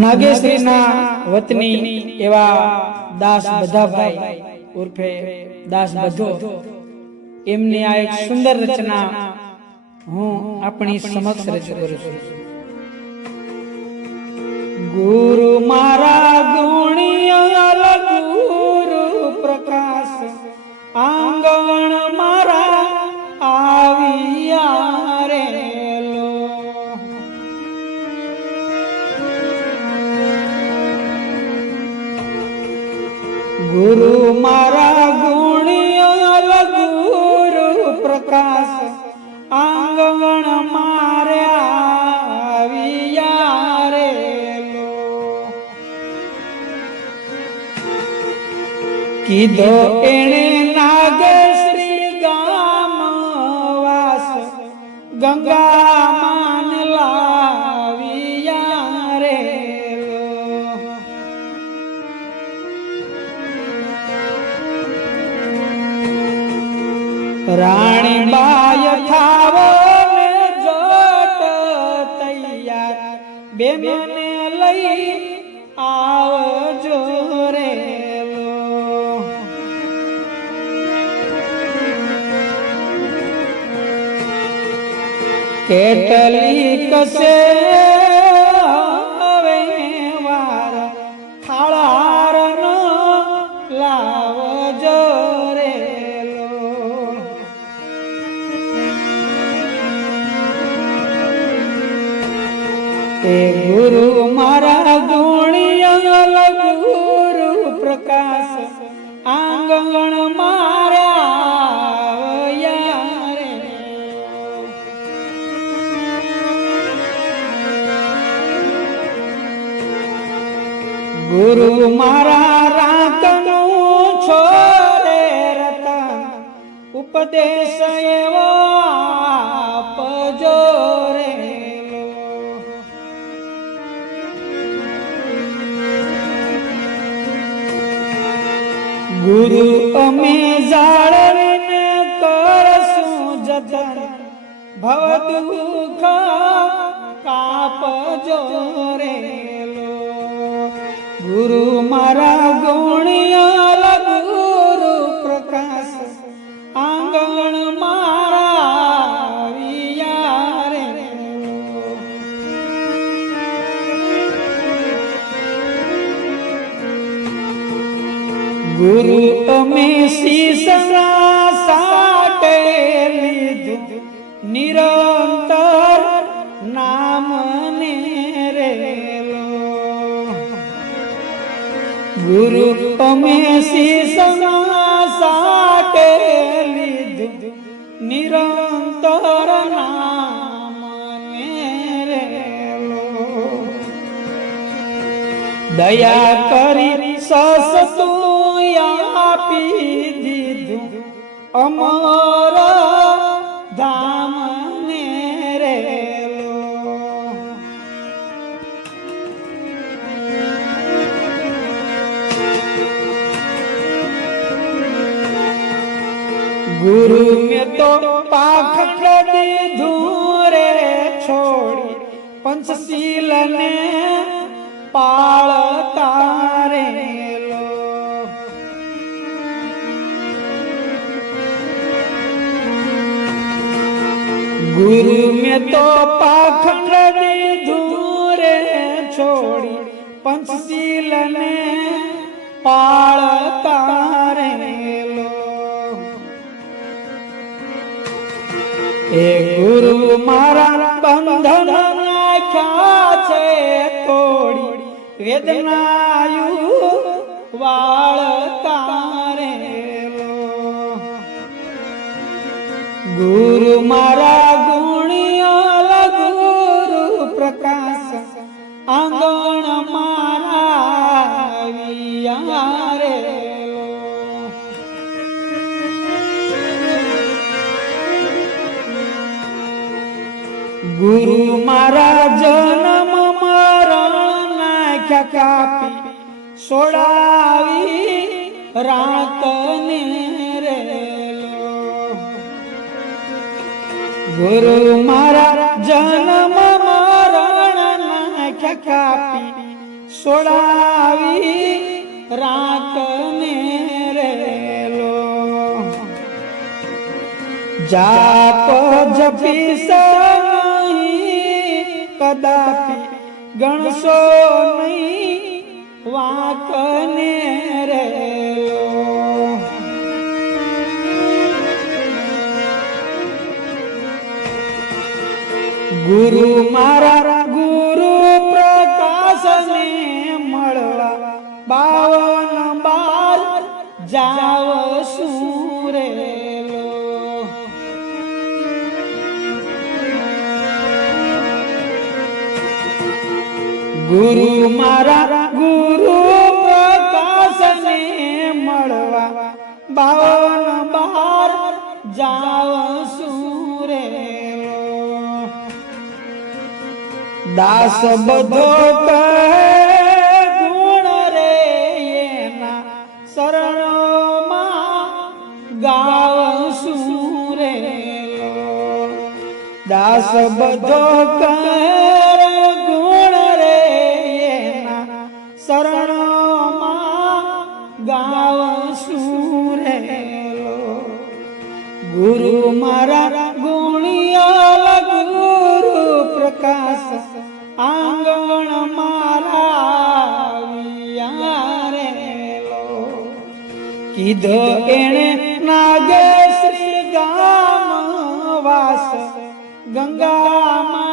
નાગેશ્રીના વતની એવા દાસ બધાભાઈ ઉર્ફે દાસ બધો, એમની આ એક સુંદર રચના હું આપણી સમક્ષ રજૂ કરું છું. ગુરુ મારા ગુરુ પ્રકાશ આંગણ મારે આવ્યા કીધો એણે નાગશ્રી ગામ વાસ ગંગા રાણી બાય થાવો ને જોટ તૈયાર. બે મને લઈ આવજો રે કેટલી કસે એ ગુરુ મારા ગુણિયલ ગુરુ પ્રકાશ. આંગણ મારા યારે ગુરુ મારા રાતનું છોરે રતન. ઉપદેશ એવો જતન ભવ દુઃખ કાપજો રે ગુરુ મારા ગુણિયાલ ગુરુ પ્રકાશ, આંગણ મારા રે. ગુરુ અમે શીશના નિરંતર નામ ને રેલો ગુરુ તમે શીશના સાટે લીધું નિરંતર નામ ને રેલો દયા કરી સસતું આપી દીધું અમર ગુરુ મેં તો પાખંડ દીધું રે છોડી પંચશીલ ને પાળતા રે ગુરુ મેં તો પાખંડ દીધું રે છોડી પંચશીલ ને પાળતા રે એ ગુરુ મારા બંધન નાખ્યા છે તોડી વેદનાયુ વાળ તારેલો ગુરુ મારા ગુરુ મારા જન્મ મરણ નાખ્યા કાપી સોડાવી રાત રે ગુરુ મારા જન્મ મરણ નાખ્યા કાપી સોડાવી રાખને રેલો. જાપ જપી સહી કદાપી ગણશો નહીં વાકને રે ગુરુ મારા ગુરુ પ્રકાશને મળવા બાવન બાર જાવ ગુરુ મારા, ગુરુ પ્રકાશને મળવા. બાવન બહાર જાવ સુરેલો દાસ બધો કહે રે દાસ બધો કહે શરણોમાં ગાવ સુરેલો ગુરુ મારા ગુણિયા ગુરુ પ્રકાશ, આંગણ મારા રે કીધો એણે નાગેશ્રી ગામ વાસ ગંગા